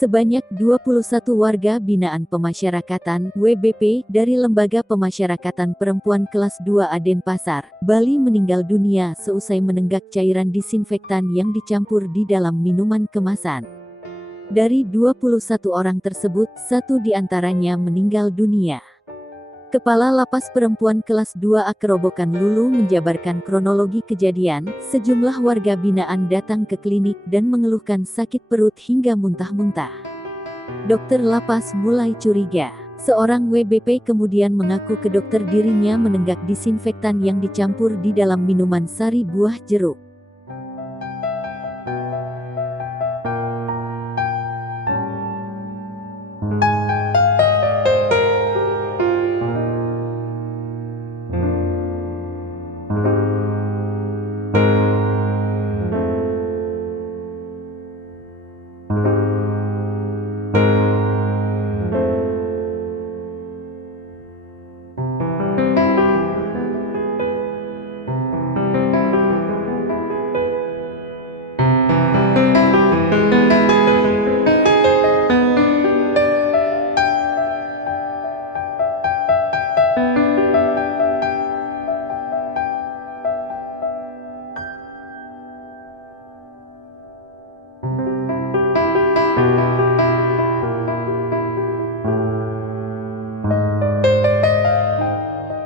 Sebanyak 21 warga binaan pemasyarakatan (WBP) dari Lembaga Pemasyarakatan Perempuan Kelas 2A Denpasar, Bali meninggal dunia seusai menenggak cairan disinfektan yang dicampur di dalam minuman kemasan. Dari 21 orang tersebut, 1 diantaranya meninggal dunia. Kepala Lapas Perempuan Kelas 2A Kerobokan Lulu menjabarkan kronologi kejadian. Sejumlah warga binaan datang ke klinik dan mengeluhkan sakit perut hingga muntah-muntah. Dokter lapas mulai curiga. Seorang WBP kemudian mengaku ke dokter dirinya menenggak disinfektan yang dicampur di dalam minuman sari buah jeruk.